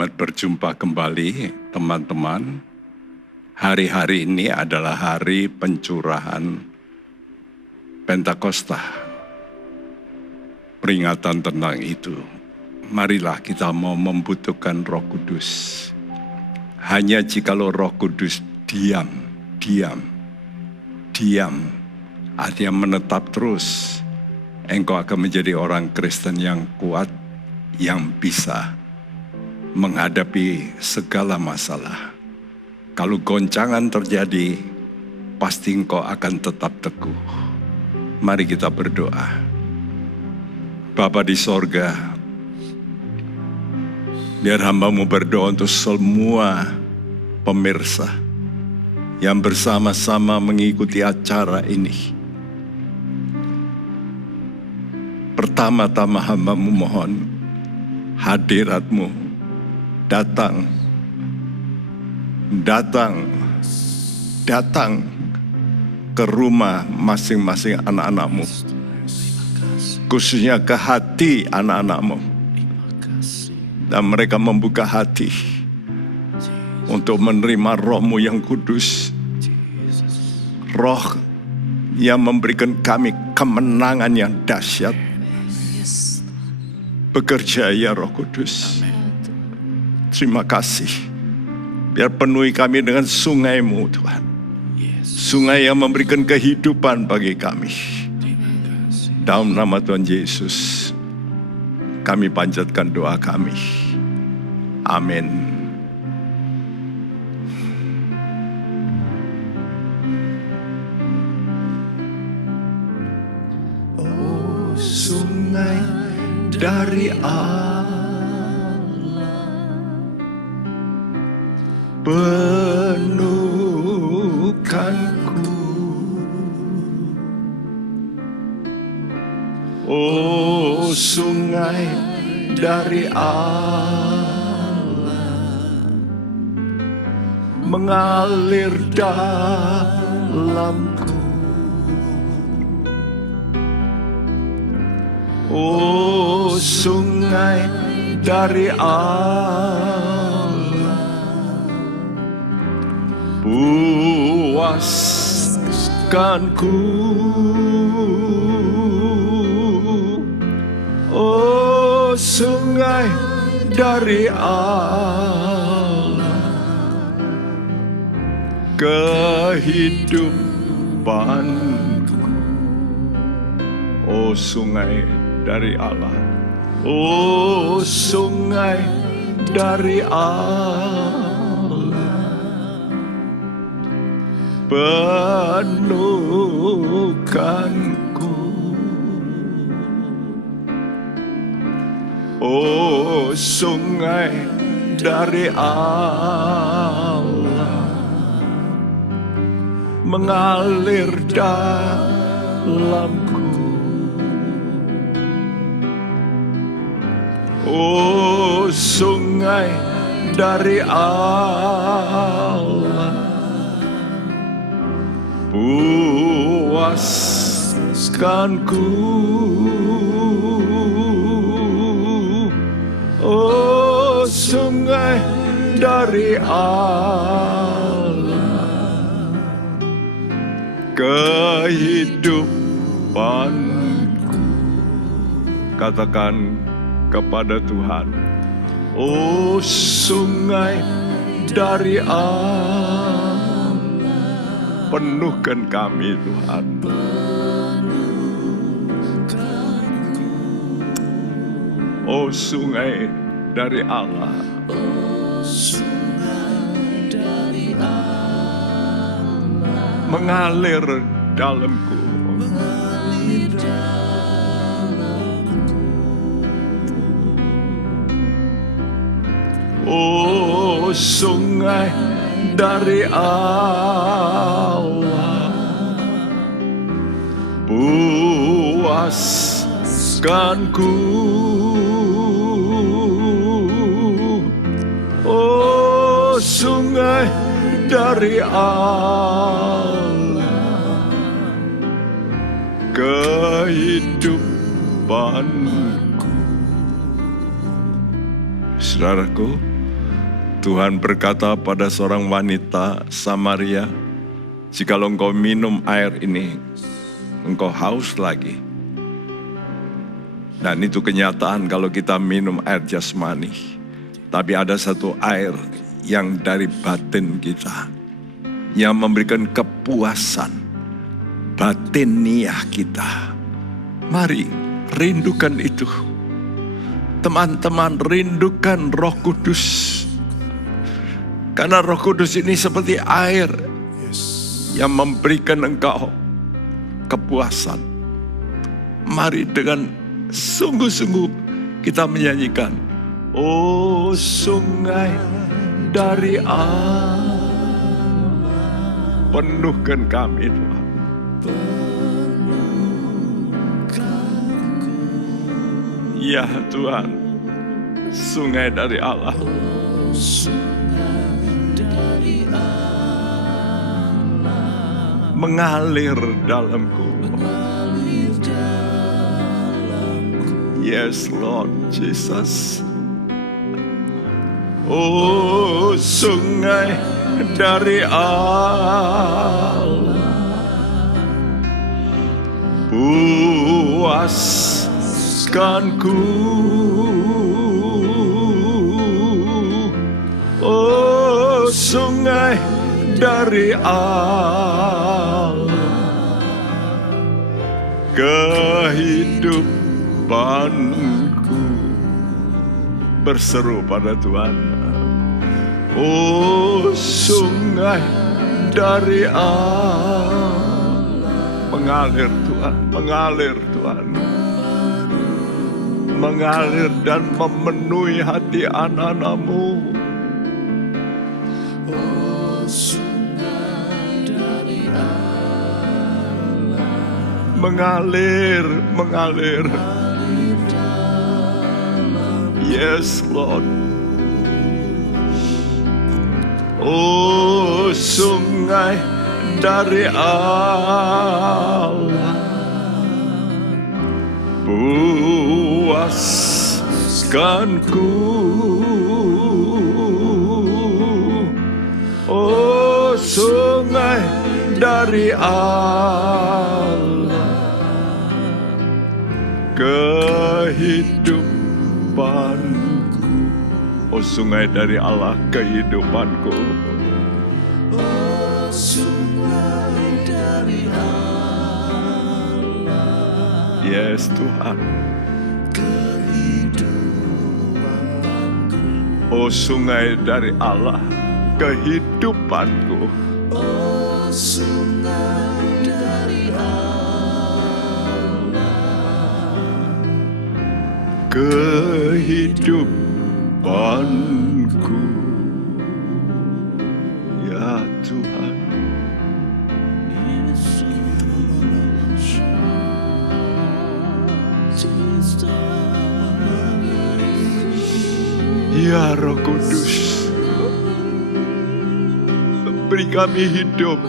Selamat berjumpa kembali teman-teman. Hari-hari ini adalah hari pencurahan Pentakosta. Peringatan tentang itu. Marilah kita mau membutuhkan Roh Kudus. Hanya jikalau Roh Kudus diam, artinya menetap terus, engkau akan menjadi orang Kristen yang kuat, yang bisa menghadapi segala masalah. Kalau goncangan terjadi, pasti engkau akan tetap teguh. Mari kita berdoa. Bapa di sorga, biar hamba-Mu berdoa untuk semua pemirsa yang bersama-sama mengikuti acara ini. Pertama-tama hamba-Mu mohon hadirat-Mu datang ke rumah masing-masing anak-anak-Mu, khususnya ke hati anak-anak-Mu, dan mereka membuka hati untuk menerima Roh-Mu yang kudus, Roh yang memberikan kami kemenangan yang dahsyat. Bekerja ya Roh Kudus. Terima kasih. Biar penuhi kami dengan sungai-Mu Tuhan. Sungai yang memberikan kehidupan bagi kami. Dalam nama Tuhan Yesus, kami panjatkan doa kami. Amin. Oh sungai dari penuhkanku, oh sungai dari Allah, mengalir dalamku, oh sungai dari Allah, puaskanku, oh sungai dari Allah, kehidupanku, oh sungai dari Allah, oh sungai dari Allah, penuhkanku, oh sungai dari Allah, mengalir dalamku, oh sungai dari Allah, puaskanku, oh sungai dari Allah, kehidupanku. Katakan kepada Tuhan, oh sungai dari Allah, penuhkan kami Tuhan. Oh sungai dari Allah, mengalir dalamku, oh sungai dari Allah, puaskanku, oh sungai dari Allah, kehidupanku. Saudaraku, Tuhan berkata pada seorang wanita Samaria, jikalau engkau minum air ini, engkau haus lagi. Dan itu kenyataan kalau kita minum air jasmani. Tapi ada satu air yang dari batin kita, yang memberikan kepuasan batiniah kita. Mari rindukan itu. Teman-teman, rindukan Roh Kudus. Karena Roh Kudus ini seperti air yang memberikan engkau kepuasan. Mari dengan sungguh-sungguh kita menyanyikan, oh sungai dari Allah, penuhkan kami Tuhan. Ya Tuhan, sungai dari Allah. Mengalir dalamku. Yes Lord Jesus. Oh sungai dari Allah, puaskanku. Oh sungai dari Allah, kehidupanku. Berseru pada Tuhan. Oh sungai dari Allah, mengalir Tuhan, mengalir Tuhan, mengalir dan memenuhi hati anak-anak-Mu. Mengalir, mengalir. Yes Lord. Oh sungai dari Allah, puaskanku. Oh sungai dari Allah, kehidupanku. Oh sungai dari Allah, kehidupanku. Oh sungai dari Allah. Yes Tuhan. Kehidupanku. Oh sungai dari Allah, kehidupanku. Oh sungai dari Allah, kehidupanku. Ya Tuhan. Ya Roh Kudus, beri kami hidup.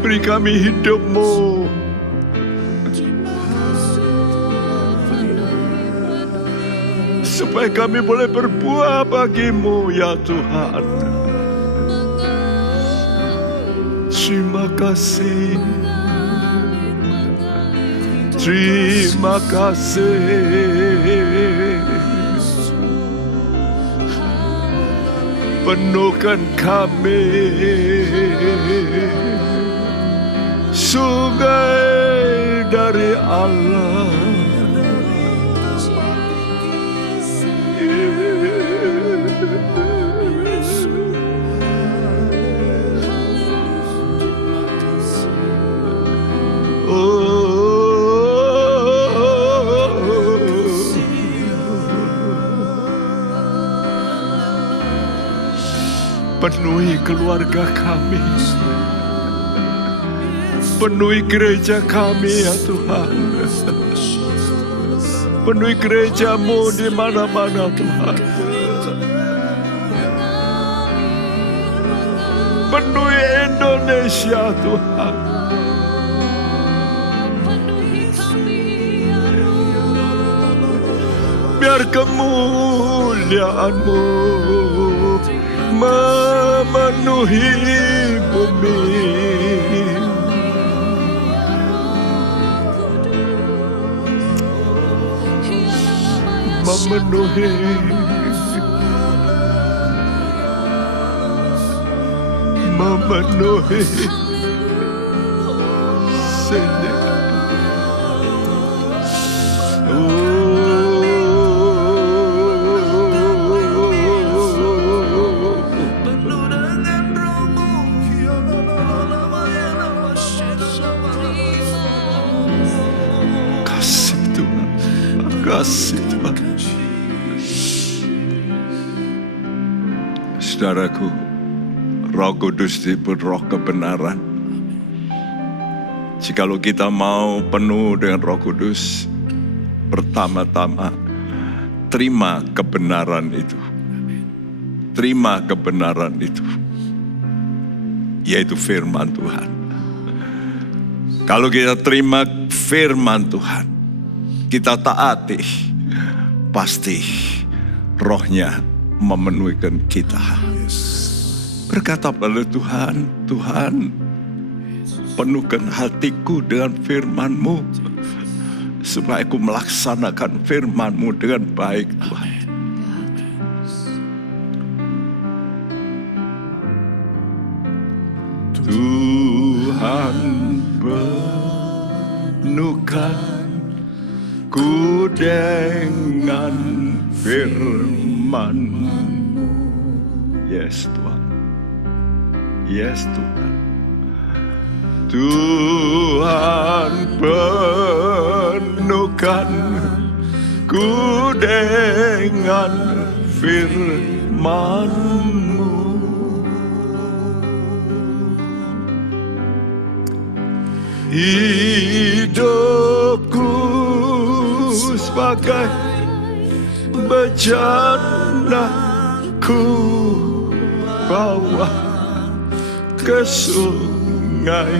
Beri kami hidup-Mu. Supaya kami boleh berbuah bagi-Mu ya Tuhan. Terima kasih. Terima kasih. Penuhkan kami. Sungai dari Allah. Penuhi keluarga kami, penuhi gereja kami ya Tuhan, penuhi gereja-Mu di mana-mana Tuhan, penuhi Indonesia Tuhan. biar kemuliaan-Mu memenuhi bumi, memenuhi sini. penuh dengan Roh-Mu. Kasih Tuhan, kasih Tuhan. Saudaraku, Roh Kudus disebut Roh kebenaran. Jikalau kita mau penuh dengan Roh Kudus, pertama-tama terima kebenaran itu. Terima kebenaran itu, yaitu firman Tuhan. Kalau kita terima firman Tuhan, kita taati, pasti Roh-Nya memenuhikan kita. Berkata pada Tuhan, Tuhan, penuhkan hatiku dengan firman-Mu, supaya aku melaksanakan firman-Mu dengan baik, Tuhan. Tuhan, penuhkan ku dengan firman-Mu. Yes, Tuhan. Yes, Tuhan. Tuhan, penuhkan ku dengan firman-Mu. Hidupku sebagai bejana ku bawa ke sungai.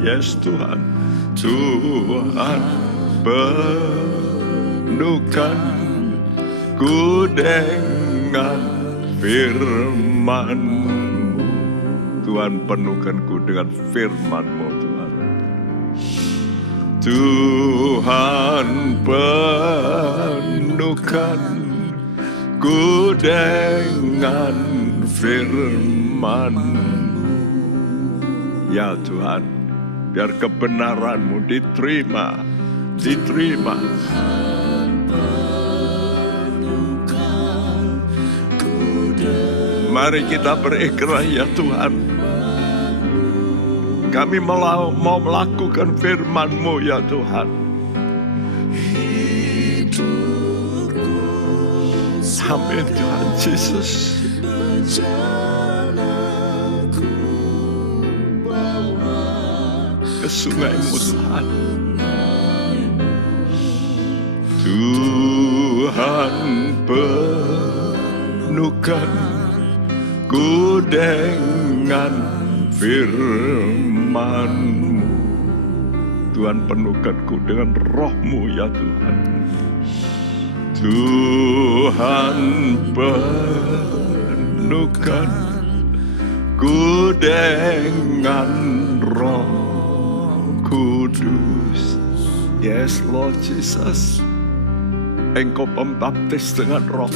Yes, Tuhan. Tuhan, penuhkan ku dengan firman-Mu. Tuhan, penuhkan ku dengan firman-Mu, Tuhan. Tuhan, penuhkan ku dengan firman-Mu. Ya Tuhan, biar kebenaran-Mu diterima. Mari kita berikrar, ya Tuhan. Kami mau melakukan firman-Mu, ya Tuhan. Amin, Tuhan Yesus. Ke sungai-Mu, Tuhan. Tuhan, penuhkan ku dengan firman-Mu. Tuhan, penuhkan ku dengan Roh-Mu, ya Tuhan. Tuhan, penuhkan ku dengan Roh Kudus. Yes, Lord Jesus. Engkau pembaptis dengan Roh.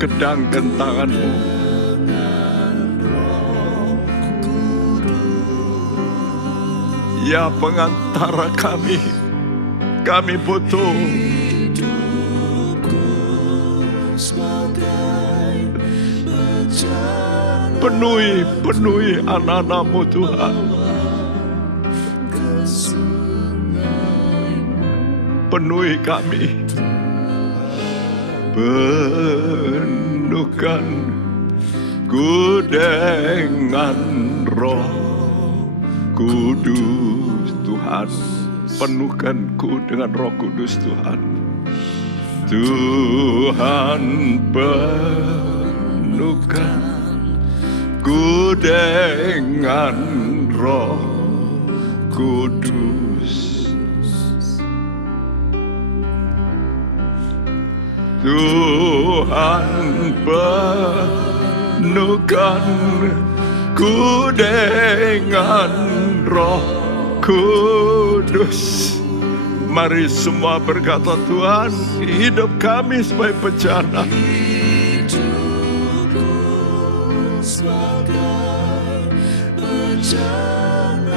Kedangkan tangan-Mu. Ya pengantara kami butuh. Penuhi anak-anak-Mu, Tuhan. Penuhi kami. Penuhkan ku dengan Roh Kudus, Tuhan. Penuhkan ku dengan Roh Kudus, Tuhan. Tuhan, penuhkan ku dengan Roh Kudus. Tuhan penuhkan ku dengan Roh Kudus. Mari semua berkata, Tuhan, hidup kami sebagai bencana.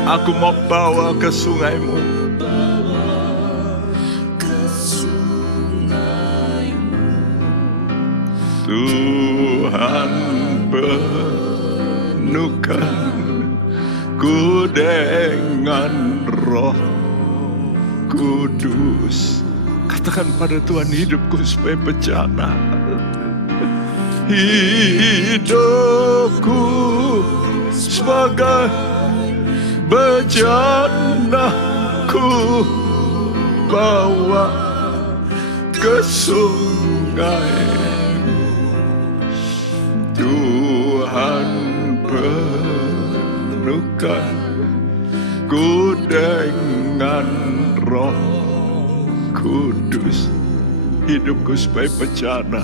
Aku mau bawa ke sungai-Mu. Tuhan penuhkan ku dengan Roh Kudus. Katakan pada Tuhan, hidupku sebagai bencana. Hidupku sebagai bencana, ku bawa ke sungai. Tuhan penuhkan ku dengan Roh Kudus. Hidupku sebagai bencana.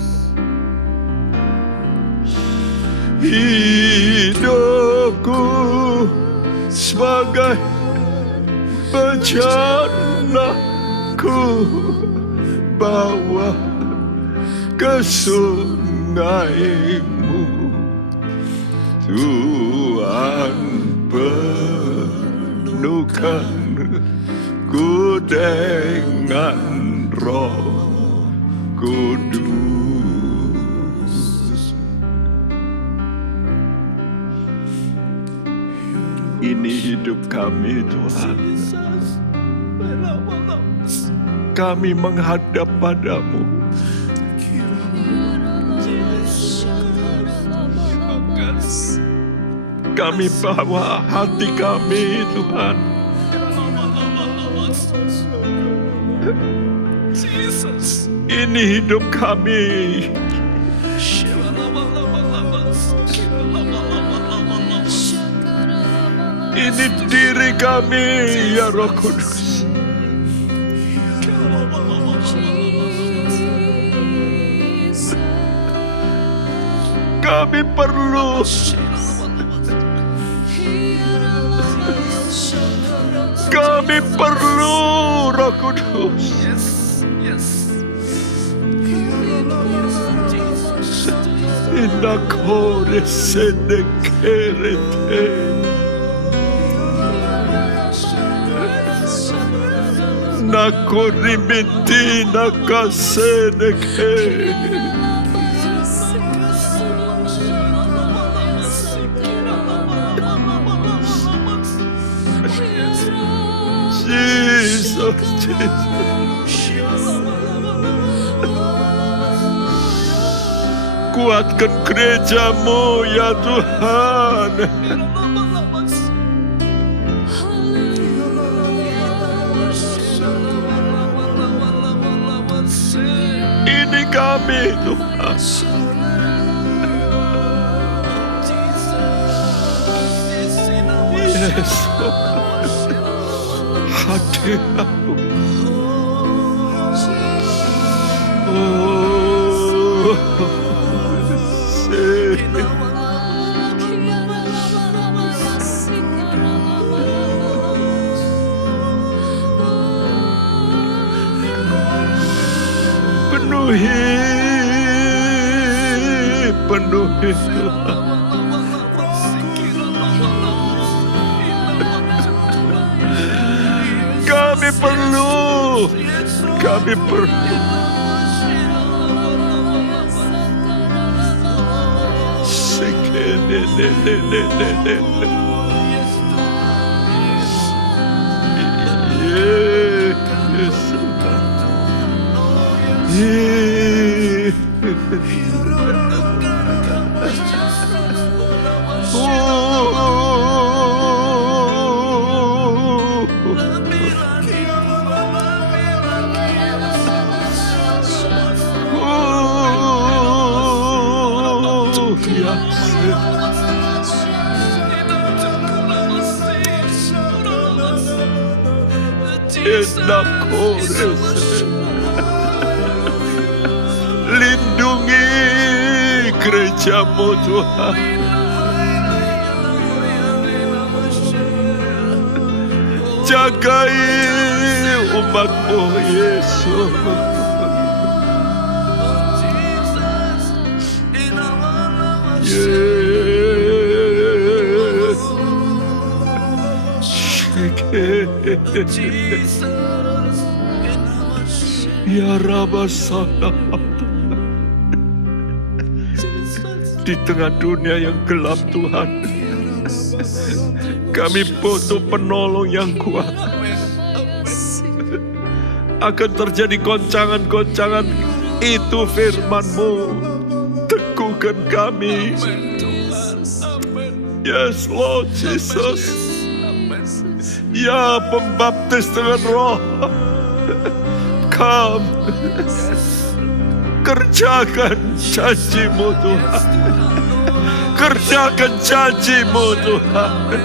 Hidupku sebagai bencana, ku bawa ke sungai-Mu. Tuhan penuhkan ku dengan Roh Kudus. Ini hidup kami, Tuhan. Kami menghadap padamu. Kami bawa hati kami, Tuhan. Ini hidup kami. Ini diri kami, ya Roh Kudus. Kami perlu Roh Kudus. Inna kore sene kerete. Na kori miti na kasene ke. Jesus, Jesus. Kuatkan gereja-Mu, ya Tuhan. Ini kami, Tuhan. Yesus, hadiratmu. Penuhi Tuhan. Kami perlu. gereja-Mu Tuhan. Jagai umat-Mu Yesus. Yes. Ya Rabasana. Di tengah dunia yang gelap Tuhan, kami butuh penolong yang kuat. Akan terjadi goncangan-goncangan, itu firman-Mu. Teguhkan kami. Yes Lord Jesus. Ya pembaptis dengan roh, come. Kerjakan janji-Mu Tuhan. Kerjakan janji-Mu Tuhan.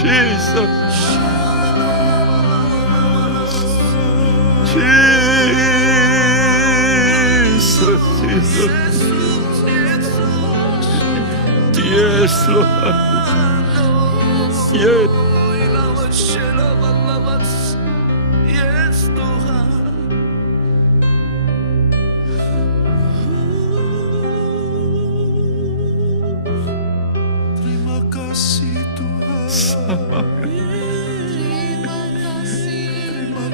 Jesus. Jesus. Jesus. Yes Lord. Yes. Terima kasih Tuhan. Terima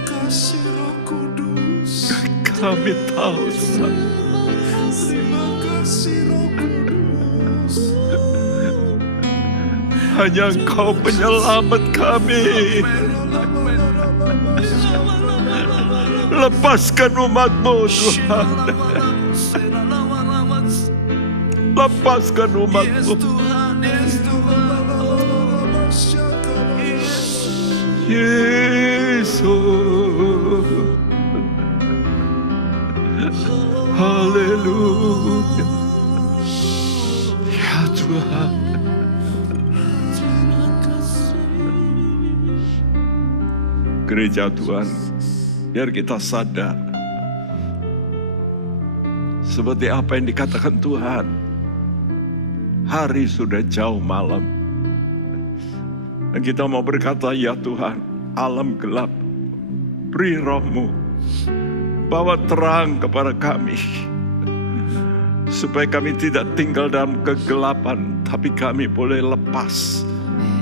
kasih Roh Kudus. Kami tahu Tuhan, Terima kasih Roh Kudus. hanya Engkau penyelamat kami. Lepaskan umat-Mu Tuhan. Lepaskan umat-Mu. Yesus. Haleluya. Ya Tuhan. Gereja Tuhan, biar kita sadar seperti apa yang dikatakan Tuhan, hari sudah jauh malam, dan kita mau berkata, ya Tuhan, alam gelap, beri Roh-Mu, bawa terang kepada kami, supaya kami tidak tinggal dalam kegelapan, tapi kami boleh lepas,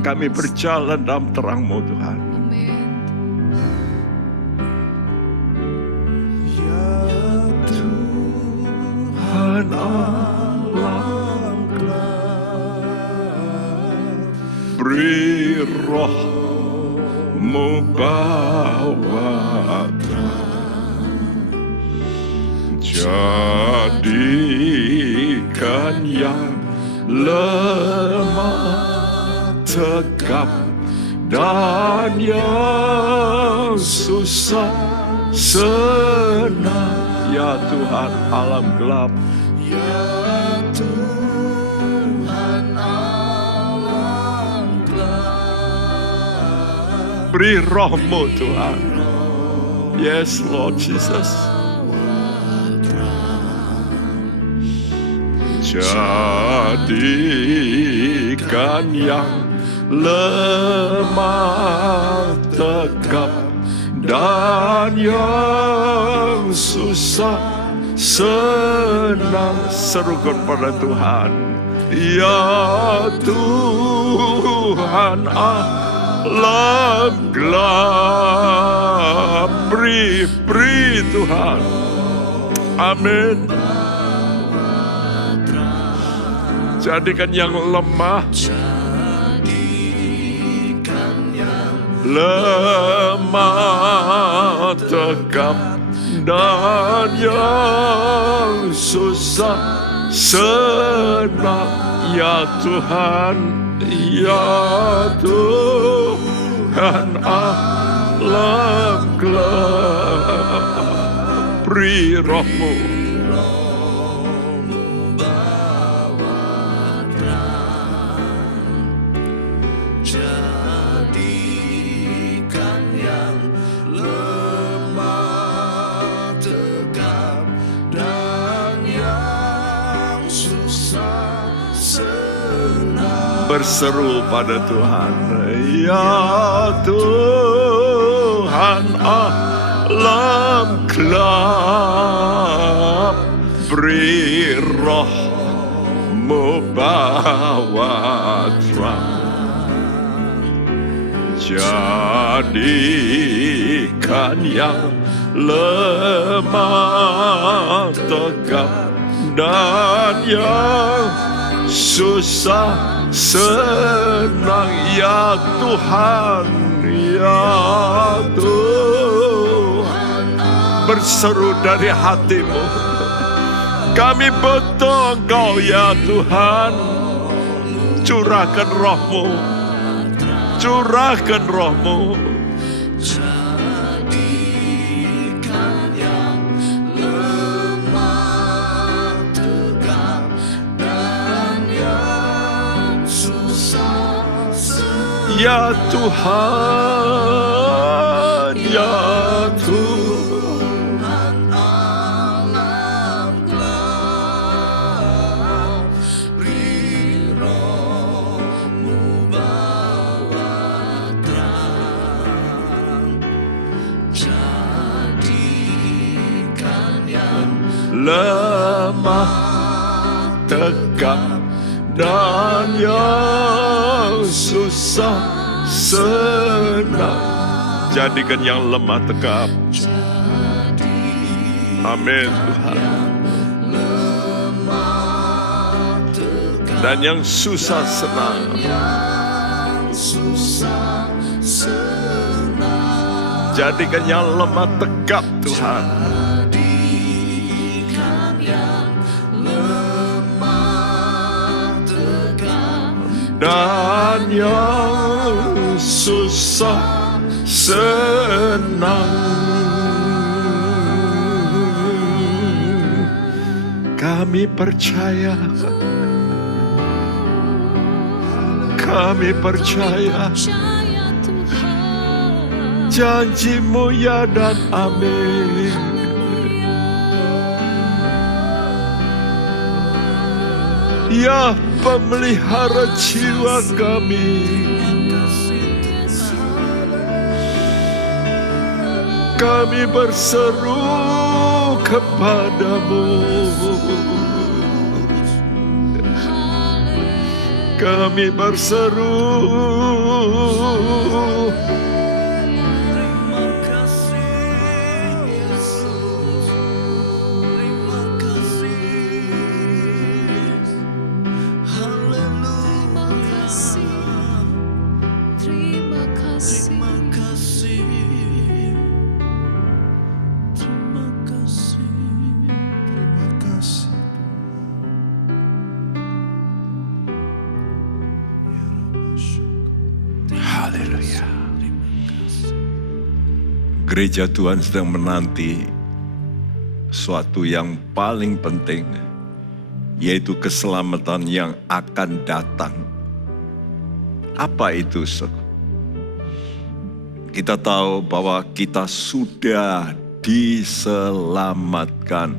kami berjalan dalam terang-Mu Tuhan. Tuhan alam gelap, beri Roh-Mu bawa terang, jadikan yang lemah tegap, dan yang susah senang. Ya Tuhan, alam gelap. Ya Tuhan alam gelap, Beri Roh-Mu Tuhan. Yes Lord Jesus. Jadikan yang lemah tegap, dan yang susah senang. Serukan pada Tuhan. Ya Tuhan alam gelap, beri Tuhan. Amin. Jadikan yang lemah tegap, dan yang susah senang. Ya Tuhan, ya Tuhan alam gelap, beri Roh-Mu. jadikan yang lemah tegap, dan berseru pada Tuhan. Ya Tuhan, alam gelap, beri roh-Mu bawa terang. Jadikan yang lemah tegap, dan yang susah senang. Ya Tuhan, ya Tuhan, berseru dari hatimu. Kami butuh Engkau ya Tuhan. Curahkan roh-Mu, curahkan roh-Mu. Ya Tuhan, ya Tuhan, alam gelap, beri roh-Mu bawa terang. Jadikan yang lemah tegap, dan yang susah senang. Jadikan yang lemah tegap. Amin Tuhan. Dan yang susah senang. Jadikan yang lemah tegap Tuhan. Dan yang susah senang. Kami percaya, kami percaya janji-Mu ya dan amin. Ya pemelihara jiwa kami, kami berseru kepadamu. Kami berseru. Gereja Tuhan sedang menanti suatu yang paling penting, yaitu keselamatan yang akan datang. Apa itu? Kita tahu bahwa kita sudah diselamatkan.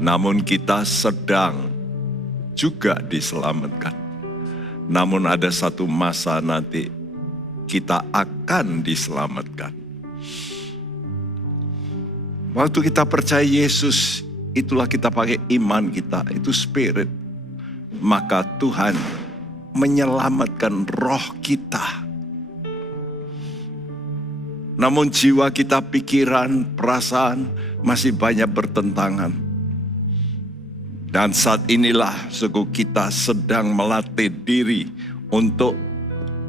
Namun kita sedang juga diselamatkan. Namun ada satu masa nanti kita akan diselamatkan. Waktu kita percaya Yesus, itulah kita pakai iman kita, itu spirit. Maka Tuhan menyelamatkan roh kita. Namun jiwa kita, pikiran, perasaan masih banyak bertentangan. Dan saat inilah kita sedang melatih diri untuk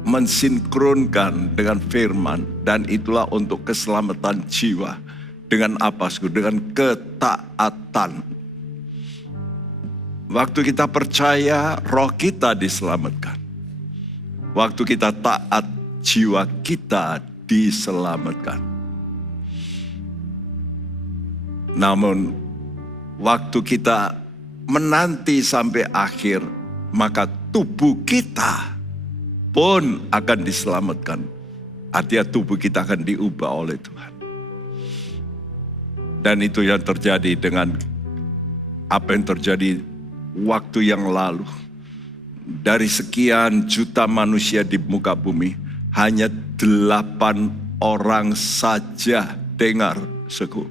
mensinkronkan dengan firman, dan itulah untuk keselamatan jiwa. Dengan apa? Dengan ketaatan. Waktu kita percaya, roh kita diselamatkan. Waktu kita taat, jiwa kita diselamatkan. Namun waktu kita menanti sampai akhir, maka tubuh kita pun akan diselamatkan. Artinya tubuh kita akan diubah oleh Tuhan. Dan itu yang terjadi dengan apa yang terjadi waktu yang lalu. dari sekian juta manusia di muka bumi, hanya 8 orang saja dengar, suku.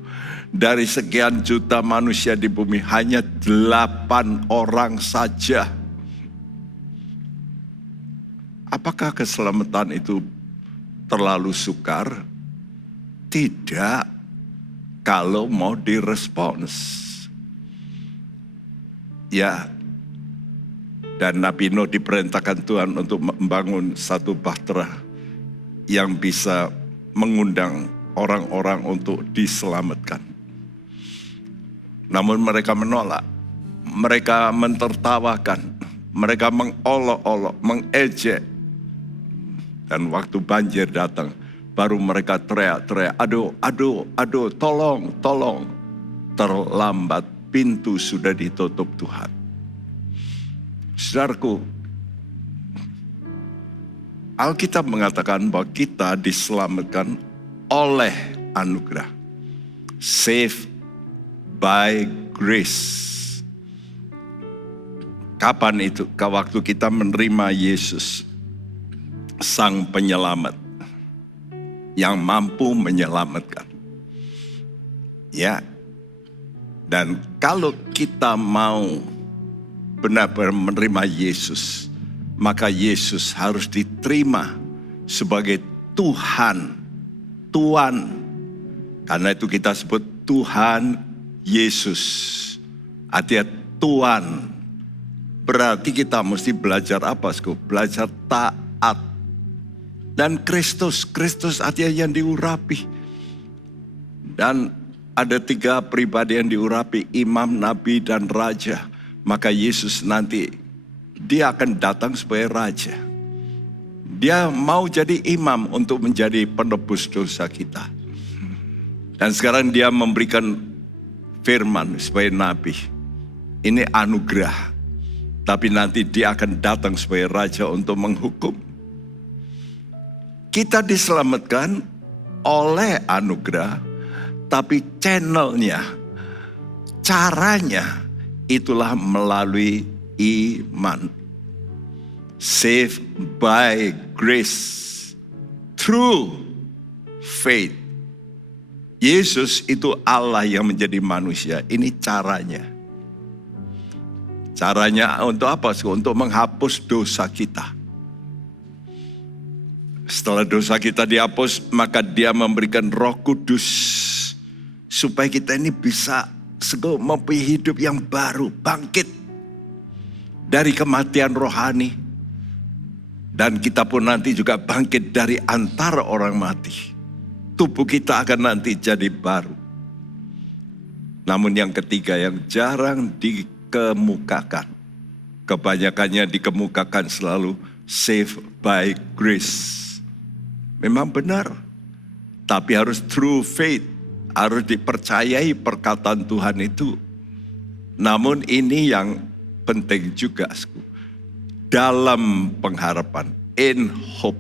Dari sekian juta manusia di bumi, hanya 8 orang saja. Apakah keselamatan itu terlalu sukar? Tidak, kalau mau direspons. Ya, dan Nabi Nuh diperintahkan Tuhan untuk membangun satu bahtera yang bisa mengundang orang-orang untuk diselamatkan. Namun mereka menolak, mereka mentertawakan, mereka mengolok-olok, mengejek. Dan waktu banjir datang, baru mereka teriak-teriak, aduh, tolong. Terlambat, pintu sudah ditutup Tuhan. Saudaraku, Alkitab mengatakan bahwa kita diselamatkan oleh anugerah. Saved by grace. Kapan itu? Waktu kita menerima Yesus, Sang Penyelamat, yang mampu menyelamatkan. Ya, dan kalau kita mau benar-benar menerima Yesus, maka Yesus harus diterima sebagai Tuhan. Karena itu kita sebut Tuhan Yesus. Artinya Tuhan. Berarti kita mesti belajar apa? Belajar taat. Dan Kristus artinya yang diurapi. Dan ada 3 pribadi yang diurapi, imam, nabi, dan raja. Maka Yesus nanti, dia akan datang sebagai raja. Dia mau jadi imam untuk menjadi penebus dosa kita. Dan sekarang dia memberikan firman sebagai nabi. Ini anugerah. Tapi nanti dia akan datang sebagai raja untuk menghukum. Kita diselamatkan oleh anugerah, tapi channelnya, caranya, itulah melalui iman. Saved by grace through faith. Yesus itu Allah yang menjadi manusia. Ini caranya. Caranya untuk apa? Untuk menghapus dosa kita. Setelah dosa kita dihapus, maka dia memberikan Roh Kudus. Supaya kita ini bisa mempunyai hidup yang baru, bangkit dari kematian rohani. Dan kita pun nanti juga bangkit dari antara orang mati. Tubuh kita akan nanti jadi baru. Namun yang ketiga yang jarang dikemukakan. Kebanyakannya dikemukakan selalu saved by grace. Memang benar. Tapi harus through faith. Harus dipercayai perkataan Tuhan itu. Namun ini yang penting juga. Dalam pengharapan. In hope.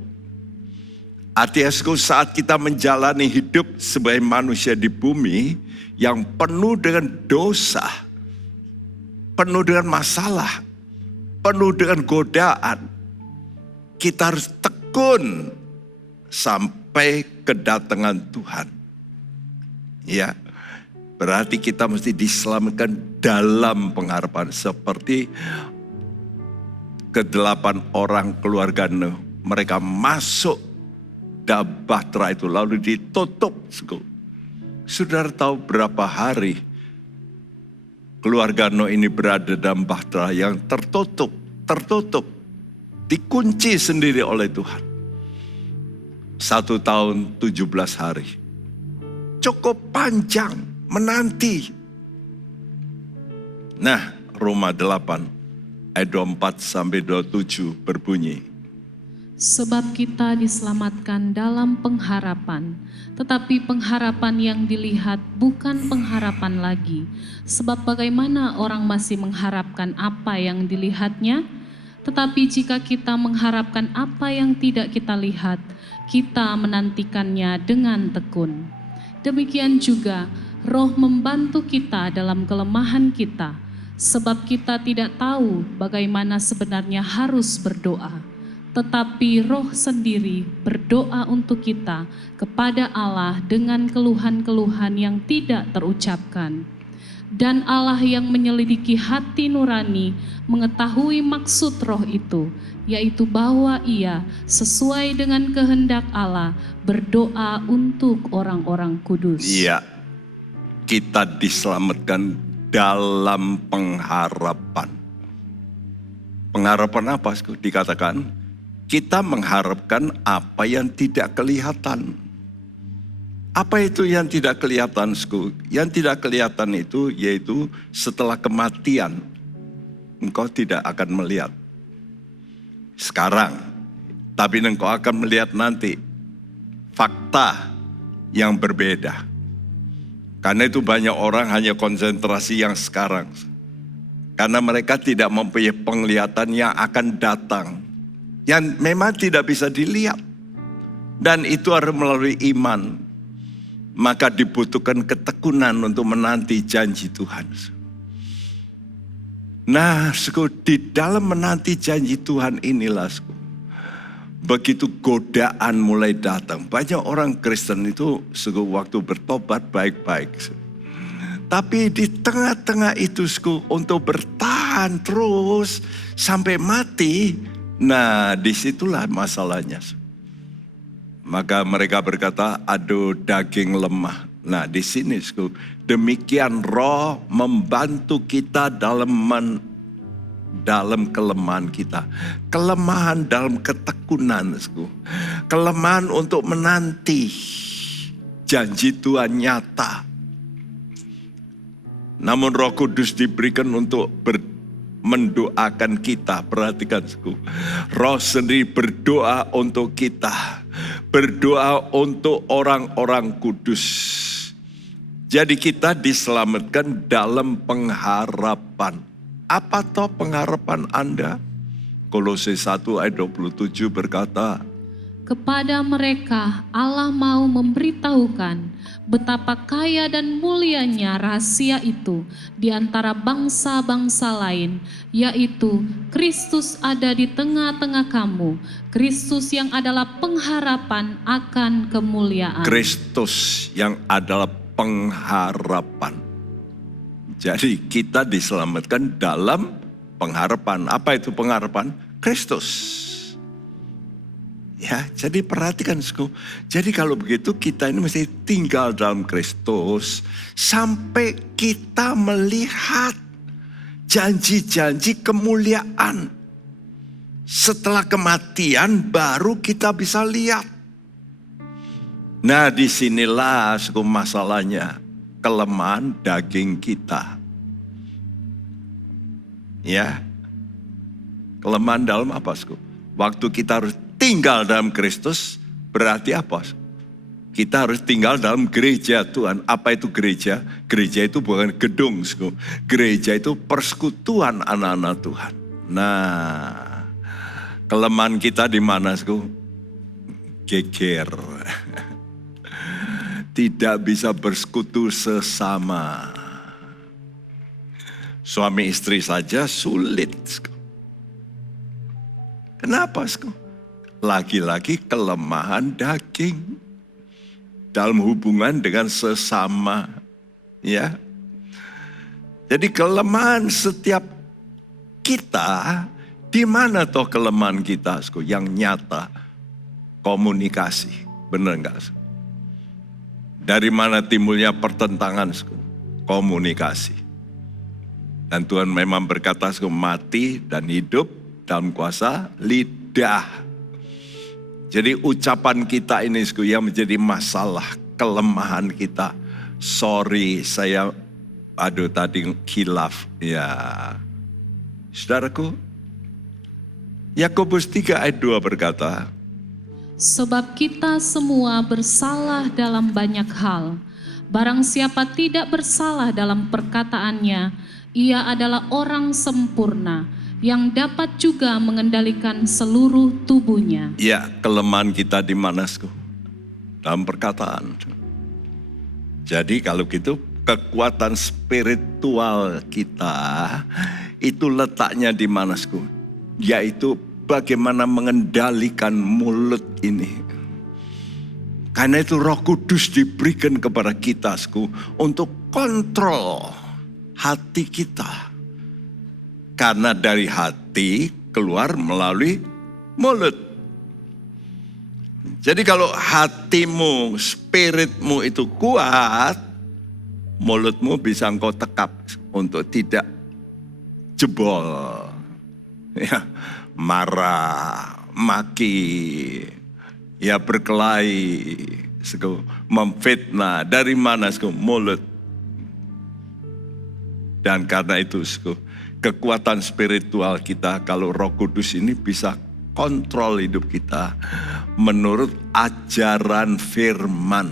Artinya saat kita menjalani hidup sebagai manusia di bumi. Yang penuh dengan dosa. Penuh dengan masalah. Penuh dengan godaan. Kita harus tekun. Sampai kedatangan Tuhan. Ya, berarti kita mesti diselamatkan dalam pengharapan. Seperti ke-8 orang keluarga Nuh. Mereka masuk dalam bahtera itu lalu ditutup. Saudara tahu berapa hari keluarga Nuh ini berada dalam bahtera yang tertutup. Dikunci sendiri oleh Tuhan. 1 tahun 17 hari. Cukup panjang menanti. Nah, Roma 8 ayat 24-27 berbunyi. Sebab kita diselamatkan dalam pengharapan, tetapi pengharapan yang dilihat bukan pengharapan lagi. Sebab bagaimana orang masih mengharapkan apa yang dilihatnya? Tetapi jika kita mengharapkan apa yang tidak kita lihat, kita menantikannya dengan tekun. Demikian juga Roh membantu kita dalam kelemahan kita. sebab kita tidak tahu bagaimana sebenarnya harus berdoa. Tetapi Roh sendiri berdoa untuk kita kepada Allah dengan keluhan-keluhan yang tidak terucapkan. Dan Allah yang menyelidiki hati nurani mengetahui maksud Roh itu, yaitu bahwa Ia sesuai dengan kehendak Allah berdoa untuk orang-orang kudus. Iya, kita diselamatkan dalam pengharapan. Pengharapan apa? Dikatakan kita mengharapkan apa yang tidak kelihatan. Apa itu yang tidak kelihatan? Yang tidak kelihatan itu yaitu setelah kematian engkau tidak akan melihat sekarang, tapi engkau akan melihat nanti fakta yang berbeda. Karena itu banyak orang hanya konsentrasi yang sekarang, karena mereka tidak mempunyai penglihatan yang akan datang, yang memang tidak bisa dilihat. Dan itu harus melalui iman. Maka dibutuhkan ketekunan untuk menanti janji Tuhan. Nah, di dalam menanti janji Tuhan inilah, begitu godaan mulai datang. Banyak orang Kristen itu waktu bertobat baik-baik. Tapi di tengah-tengah itu untuk bertahan terus sampai mati, nah disitulah masalahnya. Maka mereka berkata, aduh daging lemah. Nah di sini demikian Roh membantu kita dalam kelemahan kita. Kelemahan dalam ketekunan. Kelemahan untuk menanti janji Tuhan nyata. Namun Roh Kudus diberikan untuk mendoakan kita. Perhatikan, Roh sendiri berdoa untuk kita. Berdoa untuk orang-orang kudus. Jadi kita diselamatkan dalam pengharapan. Apa toh pengharapan Anda? Kolose 1 ayat 27 berkata, kepada mereka Allah mau memberitahukan betapa kaya dan mulianya rahasia itu di antara bangsa-bangsa lain, yaitu Kristus ada di tengah-tengah kamu, Kristus yang adalah pengharapan akan kemuliaan. Kristus yang adalah pengharapan. Jadi kita diselamatkan dalam pengharapan. Apa itu pengharapan? Kristus. Ya, jadi perhatikan, jadi kalau begitu kita ini mesti tinggal dalam Kristus sampai kita melihat janji-janji kemuliaan. Setelah kematian baru kita bisa lihat. Nah disinilah masalahnya, kelemahan daging kita. Ya, kelemahan dalam apa? Waktu kita harus tinggal dalam Kristus, berarti apa? Kita harus tinggal dalam gereja Tuhan. Apa itu gereja? Gereja itu bukan gedung. Gereja itu persekutuan anak-anak Tuhan. Nah, kelemahan kita di mana? Geger. Tidak bisa bersekutu sesama. Suami istri saja sulit. Kenapa? Lagi-lagi kelemahan daging dalam hubungan dengan sesama, ya. Jadi kelemahan setiap kita, di mana toh kelemahan kita yang nyata? Komunikasi, benar enggak? Dari mana timbulnya pertentangan? Komunikasi. Dan Tuhan memang berkata mati dan hidup dalam kuasa lidah. Jadi ucapan kita ini yang menjadi masalah, kelemahan kita. Sorry, saya tadi khilaf. Ya, saudaraku, Yakobus 3 ayat 2 berkata, sebab kita semua bersalah dalam banyak hal. Barang siapa tidak bersalah dalam perkataannya, ia adalah orang sempurna, yang dapat juga mengendalikan seluruh tubuhnya. Ya, kelemahan kita di mana? Dalam perkataan. Jadi kalau gitu kekuatan spiritual kita itu letaknya di mana, Sku? Yaitu bagaimana mengendalikan mulut ini. Karena itu Roh Kudus diberikan kepada kita, Sku, untuk kontrol hati kita. Karena dari hati keluar melalui mulut. Jadi kalau hatimu, spiritmu itu kuat, mulutmu bisa engkau tekap untuk tidak jebol. Ya, marah, maki, ya berkelahi, memfitnah. Dari mana? Mulut. Dan karena itu kekuatan spiritual kita, kalau Roh Kudus ini bisa kontrol hidup kita menurut ajaran firman.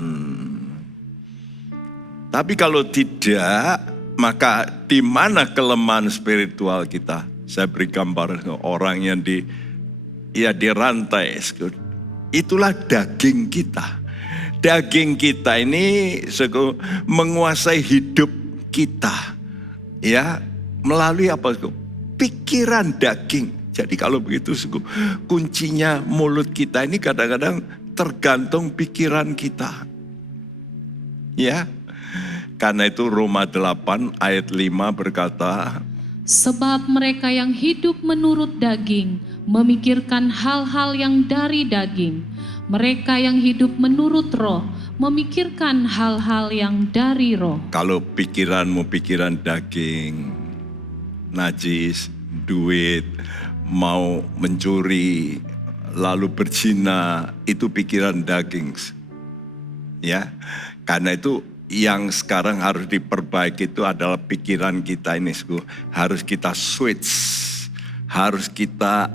Tapi kalau tidak, maka di mana kelemahan spiritual kita? Saya beri gambar orang yang dirantai. Itulah daging kita. Daging kita ini menguasai hidup kita. Ya, melalui apa? Pikiran daging. Jadi kalau begitu, kuncinya mulut kita ini kadang-kadang tergantung pikiran kita. Ya, karena itu Roma 8 ayat 5 berkata, sebab mereka yang hidup menurut daging memikirkan hal-hal yang dari daging. Mereka yang hidup menurut roh memikirkan hal-hal yang dari roh. Kalau pikiranmu pikiran daging, najis, duit, mau mencuri, lalu berzina, itu pikiran daging. Ya, karena itu yang sekarang harus diperbaiki itu adalah pikiran kita ini, harus kita switch, harus kita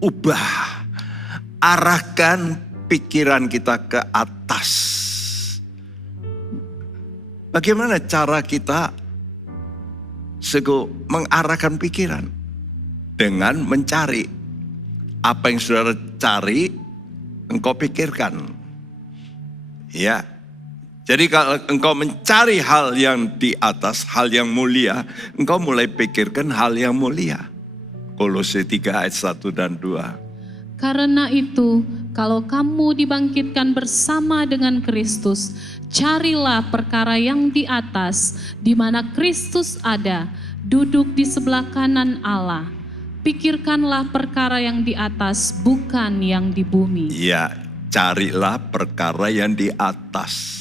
ubah, arahkan pikiran kita ke atas. Bagaimana cara kita mengarahkan pikiran? Dengan mencari apa yang saudara cari, engkau pikirkan. Ya, jadi kalau engkau mencari hal yang di atas, hal yang mulia, engkau mulai pikirkan hal yang mulia. Kolose 3 ayat 1 dan 2. Karena itu, kalau kamu dibangkitkan bersama dengan Kristus, carilah perkara yang di atas, di mana Kristus ada, duduk di sebelah kanan Allah. Pikirkanlah perkara yang di atas, bukan yang di bumi. Ya, carilah perkara yang di atas.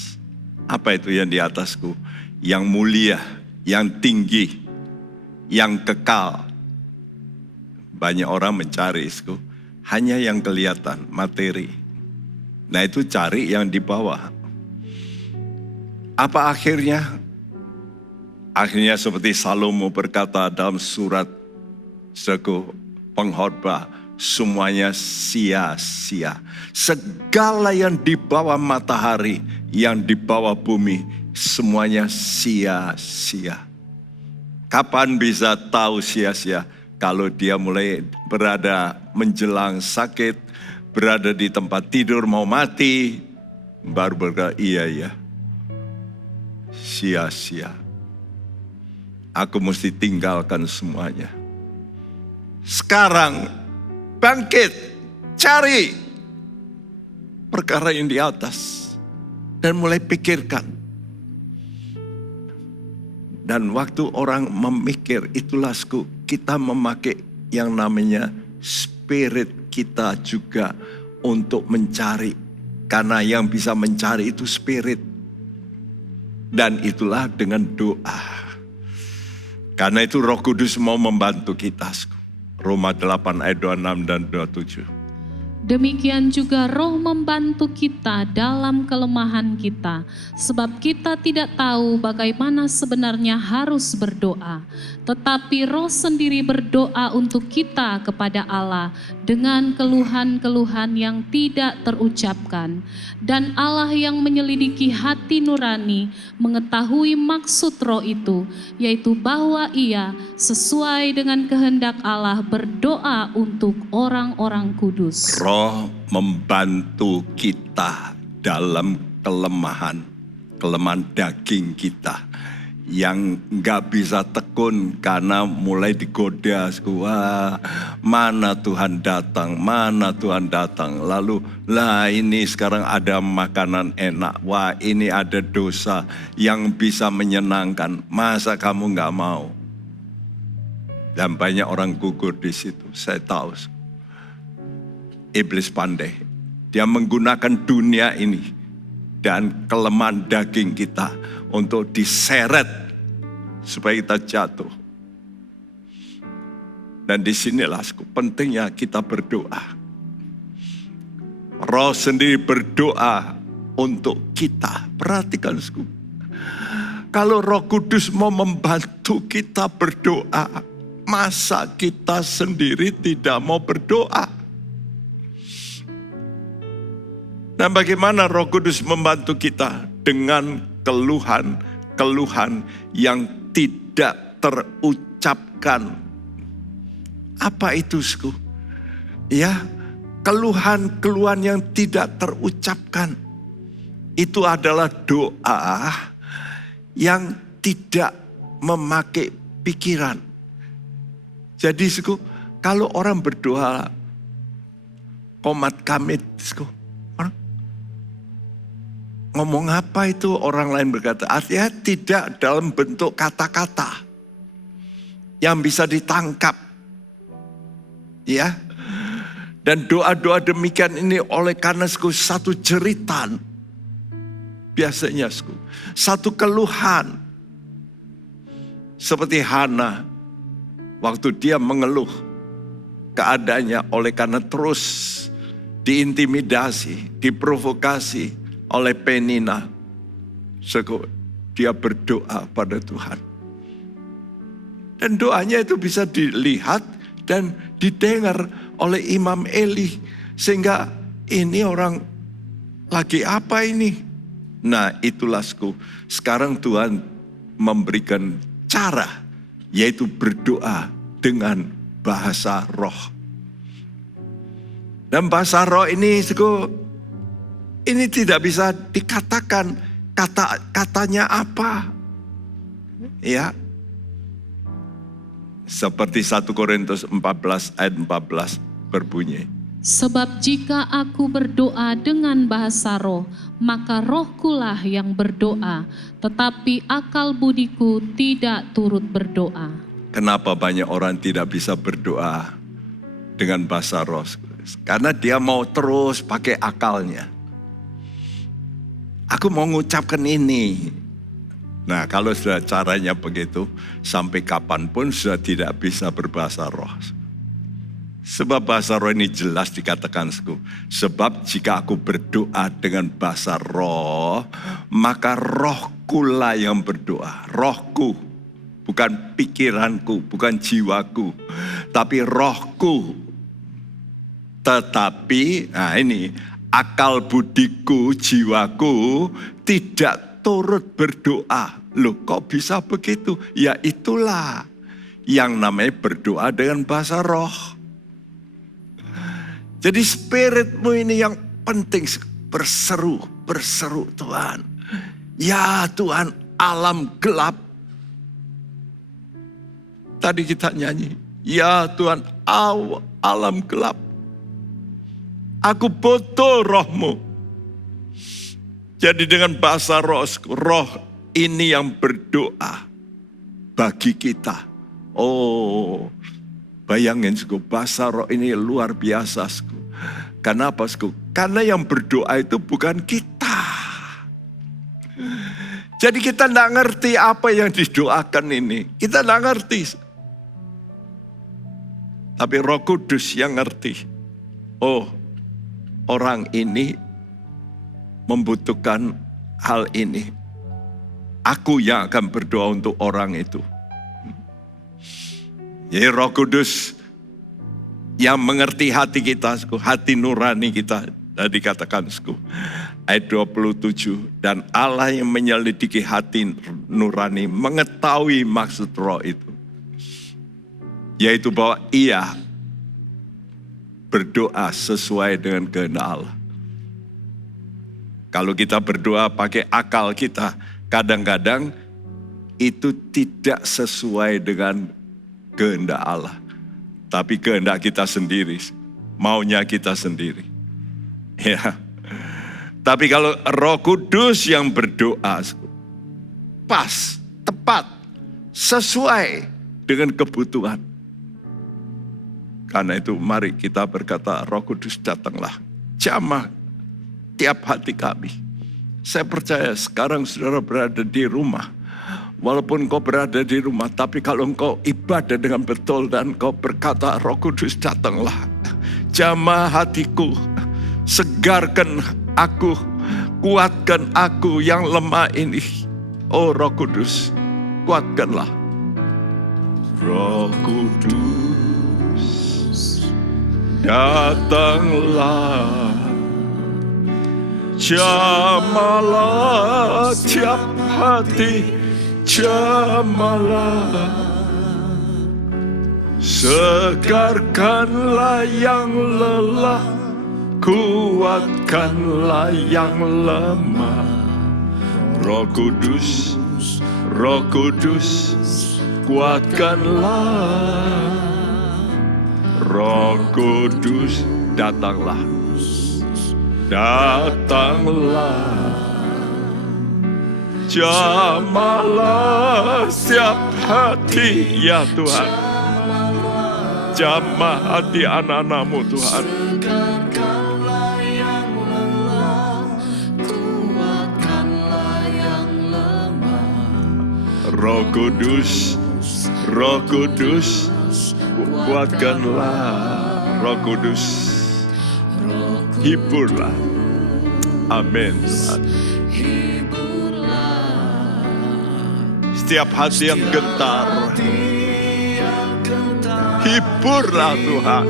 Apa itu yang di atasku? Yang mulia, yang tinggi, yang kekal. Banyak orang mencari hanya yang kelihatan, materi. Nah itu cari yang di bawah. Apa akhirnya? Akhirnya seperti Salomo berkata dalam surat pengkhotbah, semuanya sia-sia. Segala yang di bawah matahari, yang di bawah bumi, semuanya sia-sia. Kapan bisa tahu sia-sia? Kalau dia mulai berada menjelang sakit, berada di tempat tidur mau mati, baru berkata, iya, sia-sia. Aku mesti tinggalkan semuanya. Sekarang bangkit, cari perkara yang di atas dan mulai pikirkan. Dan waktu orang memikir, itulah kita memakai yang namanya spirit kita juga untuk mencari. Karena yang bisa mencari itu spirit. Dan itulah dengan doa. Karena itu Roh Kudus mau membantu kita. Roma 8 ayat 26 dan 27. Demikian juga Roh membantu kita dalam kelemahan kita, sebab kita tidak tahu bagaimana sebenarnya harus berdoa. Tetapi Roh sendiri berdoa untuk kita kepada Allah dengan keluhan-keluhan yang tidak terucapkan. Dan Allah yang menyelidiki hati nurani mengetahui maksud Roh itu, yaitu bahwa Ia sesuai dengan kehendak Allah berdoa untuk orang-orang kudus. Roh membantu kita dalam kelemahan kelemahan daging kita yang nggak bisa tekun karena mulai digoda. Wah, mana Tuhan datang, mana Tuhan datang. Lalu lah ini sekarang ada makanan enak. Wah, ini ada dosa yang bisa menyenangkan. Masa kamu nggak mau? Dan banyak orang gugur di situ. Saya tahu. Iblis pandai. Dia menggunakan dunia ini dan kelemahan daging kita untuk diseret supaya kita jatuh. Dan disinilah pentingnya kita berdoa. Roh sendiri berdoa untuk kita. Perhatikan, kalau Roh Kudus mau membantu kita berdoa, masa kita sendiri tidak mau berdoa? Dan bagaimana Roh Kudus membantu kita? Dengan keluhan yang tidak terucapkan. Apa itu, Sku? Ya, keluhan yang tidak terucapkan. Itu adalah doa yang tidak memakai pikiran. Jadi, Sku, kalau orang berdoa komat kamit, Sku, ngomong apa itu? Orang lain berkata, artinya tidak dalam bentuk kata-kata yang bisa ditangkap. Ya. Dan doa-doa demikian ini oleh karena satu jeritan. Biasanya satu keluhan. Seperti Hana, waktu dia mengeluh keadaannya oleh karena terus diintimidasi, diprovokasi oleh Penina. Dia berdoa pada Tuhan. Dan doanya itu bisa dilihat dan didengar oleh Imam Eli. Sehingga ini orang lagi apa ini? Nah, itulah sekarang Tuhan memberikan cara, yaitu berdoa dengan bahasa roh. Dan bahasa roh ini ini tidak bisa dikatakan katanya apa. Ya. Seperti 1 Korintus 14 ayat 14 berbunyi. Sebab jika aku berdoa dengan bahasa roh, maka rohkulah yang berdoa, tetapi akal budiku tidak turut berdoa. Kenapa banyak orang tidak bisa berdoa dengan bahasa roh? Karena dia mau terus pakai akalnya. Aku mau mengucapkan ini. Nah, kalau sudah caranya begitu, sampai kapanpun sudah tidak bisa berbahasa roh. Sebab bahasa roh ini jelas dikatakan, sebab jika aku berdoa dengan bahasa roh, maka rohkulah yang berdoa. Rohku, bukan pikiranku, bukan jiwaku, tapi rohku. Tetapi, nah ini, akal budiku, jiwaku tidak turut berdoa. Loh, kok bisa begitu? Ya itulah yang namanya berdoa dengan bahasa roh. Jadi spiritmu ini yang penting, berseru Tuhan. Ya Tuhan, alam gelap. Tadi kita nyanyi, ya Tuhan, alam gelap. Aku butuh rohmu. Jadi dengan bahasa roh ini yang berdoa bagi kita. Oh, bayangin bahasa roh ini luar biasa. Kenapa? Karena yang berdoa itu bukan kita. Jadi kita tidak ngerti apa yang didoakan ini. Kita tidak ngerti. Tapi Roh Kudus yang ngerti. Oh, orang ini membutuhkan hal ini. Aku yang akan berdoa untuk orang itu. Jadi Roh Kudus yang mengerti hati kita, hati nurani kita. Tadi katakan, ayat 27. Dan Allah yang menyelidiki hati nurani mengetahui maksud roh itu. Yaitu bahwa ia berdoa sesuai dengan kehendak Allah. Kalau kita berdoa pakai akal kita, kadang-kadang itu tidak sesuai dengan kehendak Allah. Tapi kehendak kita sendiri, maunya kita sendiri. Ya. Tapi kalau Roh Kudus yang berdoa, pas, tepat, sesuai dengan kebutuhan. Karena itu mari kita berkata, Roh Kudus datanglah, jamah tiap hati kami. Saya percaya sekarang saudara berada di rumah. Walaupun kau berada di rumah, tapi kalau engkau ibadah dengan betul dan kau berkata, Roh Kudus datanglah, jamah hatiku, segarkan aku, kuatkan aku yang lemah ini. Oh Roh Kudus, kuatkanlah. Roh Kudus, datanglah, jamahlah tiap hati, jamahlah, segarkanlah yang lelah, kuatkanlah yang lemah. Roh Kudus, Roh Kudus, kuatkanlah. Roh Kudus, datanglah, datanglah, jamahlah setiap hati ya Tuhan. Jamah hati anak-anak-Mu Tuhan. Segarkanlah yang lelah, kuatkanlah yang lemah. Roh Kudus, Roh Kudus, kuatkanlah. Roh Kudus, hiburlah. Amin Tuhan. Setiap hati yang gentar, hiburlah Tuhan.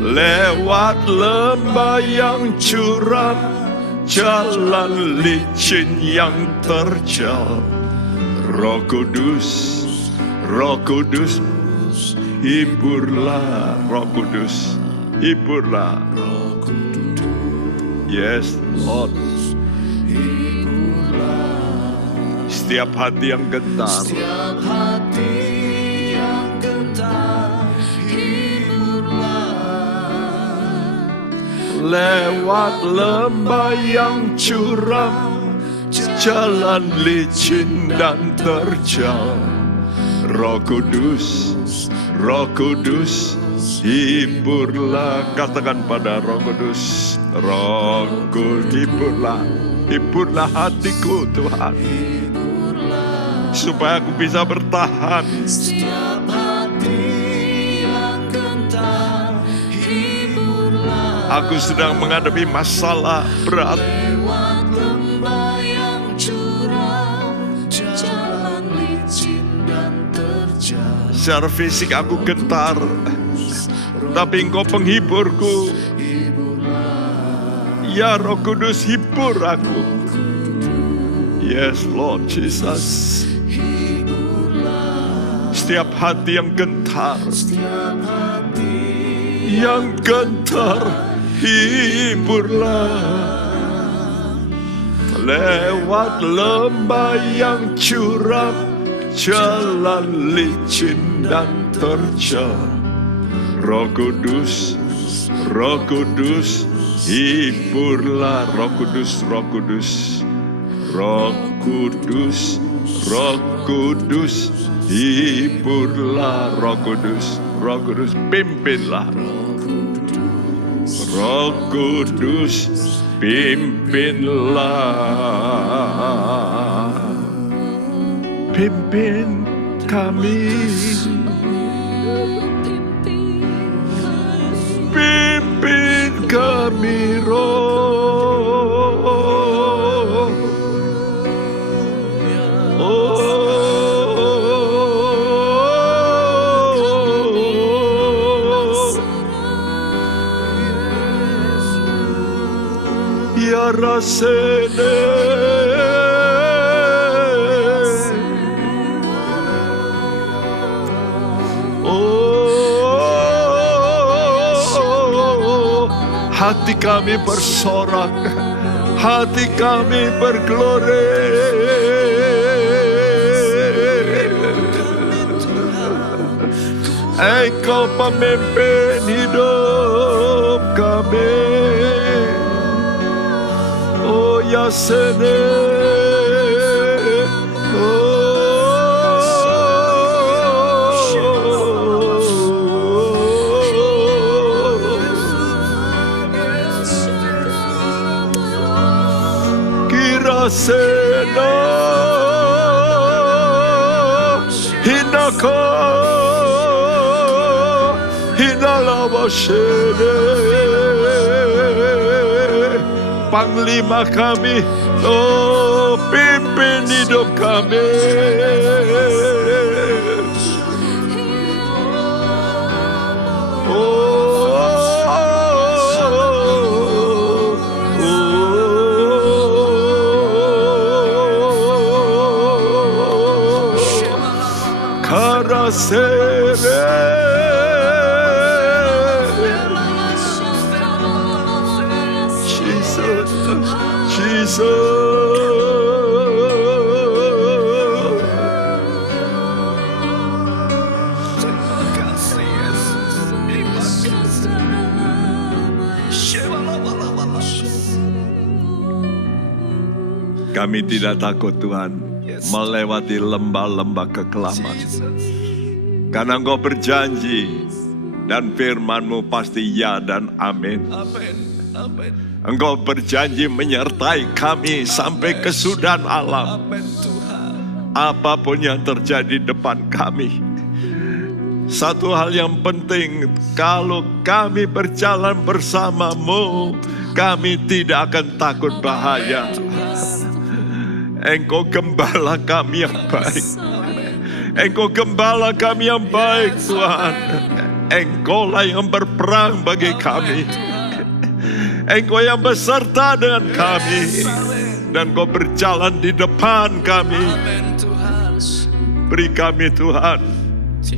Lewat lembah yang curam, jalan licin yang terjal. Roh Kudus, Roh Kudus, hiburlah. Roh Kudus, hiburlah. Yes Lord. Setiap hati yang gentar, Setiap hati yang gentar, hiburlah. lewat lembah yang curam, jalan licin dan terjal. Roh Kudus, Roh Kudus, hiburlah. Katakan pada Roh Kudus, Roh Kudus, hiburlah. Hiburlah hatiku Tuhan, supaya aku bisa bertahan. Setiap hati yang gentar, hiburlah. Aku sedang menghadapi masalah berat. Lewat lembah yang curam, jalan licin dan terjal. Secara fisik aku gentar, tapi Engkau penghiburku. Ya Roh Kudus, hibur aku. Yes Lord Jesus. Setiap hati yang gentar, Setiap hati yang gentar, hiburlah. Lewat lembah yang curam, jalan licin dan terjal. Roh Kudus, Roh Kudus, hiburlah. Roh Kudus, Roh Kudus, Roh Kudus, Roh Kudus, hiburlah. Roh Kudus, Roh Kudus, pimpinlah. Roh Kudus, pimpinlah. Pimpin kami, pimpin kami Roh. Ya rasene, Hati kami bersorak, hati kami berglori. Engkau pemimpin hidup kami. Oh Yasene, Kirasena, Hinaka, Hinalawashene, Panglima kami, oh pimpin hidup kami. Kami tidak takut Tuhan melewati lembah-lembah kekelaman. Karena Engkau berjanji dan firman-Mu pasti ya dan amin. Engkau berjanji menyertai kami sampai kesudahan alam. Apapun yang terjadi depan kami. Satu hal yang penting, kalau kami berjalan bersama-Mu, kami tidak akan takut bahaya. Engkau gembala kami yang baik. Engkau gembala kami yang baik Tuhan. Engkaulah yang berperang bagi kami. Engkau yang beserta dengan kami. Dan Engkau berjalan di depan kami. Beri kami Tuhan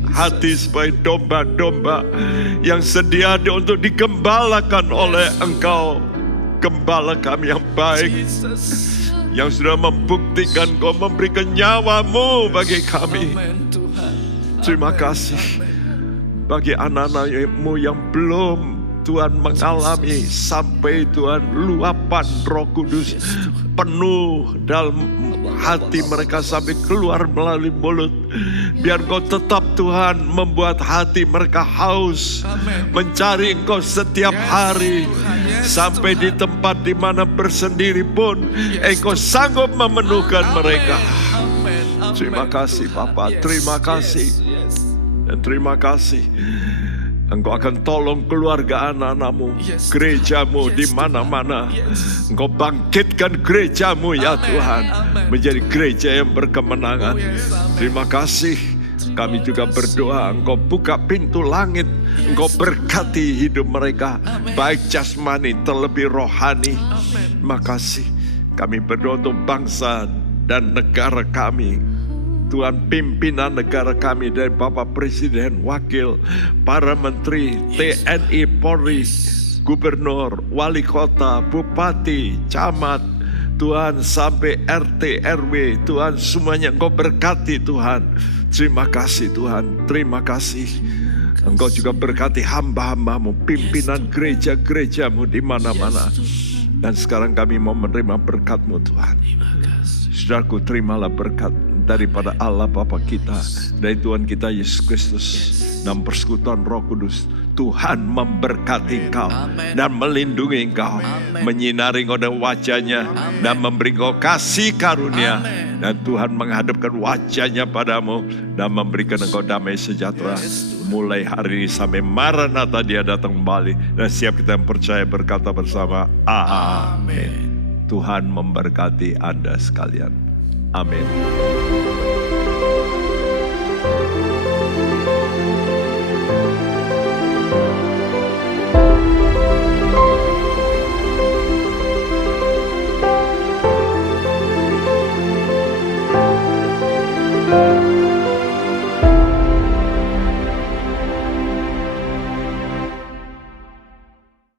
hati sebagai domba-domba yang sedia untuk digembalakan oleh Engkau. Gembala kami yang baik, yang sudah membuktikan Kau memberikan nyawa-Mu bagi kami. Terima kasih bagi anak-anak-Mu yang belum Tuhan mengalami sampai Tuhan luapan Roh Kudus penuh dalam hati mereka sampai keluar melalui mulut. Biar Kau tetap Tuhan membuat hati mereka haus mencari Engkau setiap hari. Sampai di tempat di mana bersendiri pun Engkau sanggup memenuhkan mereka. Terima kasih Bapa, terima kasih. Dan terima kasih Engkau akan tolong keluarga anak-anak-Mu, gereja-Mu di mana-mana. Engkau bangkitkan gereja-Mu ya Tuhan, menjadi gereja yang berkemenangan. Terima kasih. Kami juga berdoa Engkau buka pintu langit, Engkau berkati hidup mereka, baik jasmani terlebih rohani. Terima kasih. Kami berdoa untuk bangsa dan negara kami. Tuhan, pimpinan negara kami dari Bapak Presiden, Wakil, para Menteri, TNI, Polri, Gubernur, Wali Kota, Bupati, Camat, Tuhan sampai RT, RW, Tuhan semuanya Engkau berkati Tuhan. Terima kasih Tuhan, terima kasih. Engkau juga berkati hamba-hamba-Mu, pimpinan gereja-gereja-Mu di mana-mana. Dan sekarang kami mau menerima berkat-Mu Tuhan. Saudaraku, terimalah berkat daripada Allah Bapa kita, dari Tuhan kita Yesus Kristus, dan persekutuan Roh Kudus. Tuhan memberkati engkau dan melindungi engkau, menyinari engkau dengan wajahnya dan memberi engkau kasih karunia. Dan Tuhan menghadapkan wajahnya padamu dan memberikan engkau damai sejahtera. Mulai hari ini sampai Maranatha Dia datang kembali. Dan siap kita yang percaya berkata bersama, amin. Tuhan memberkati Anda sekalian. Amin.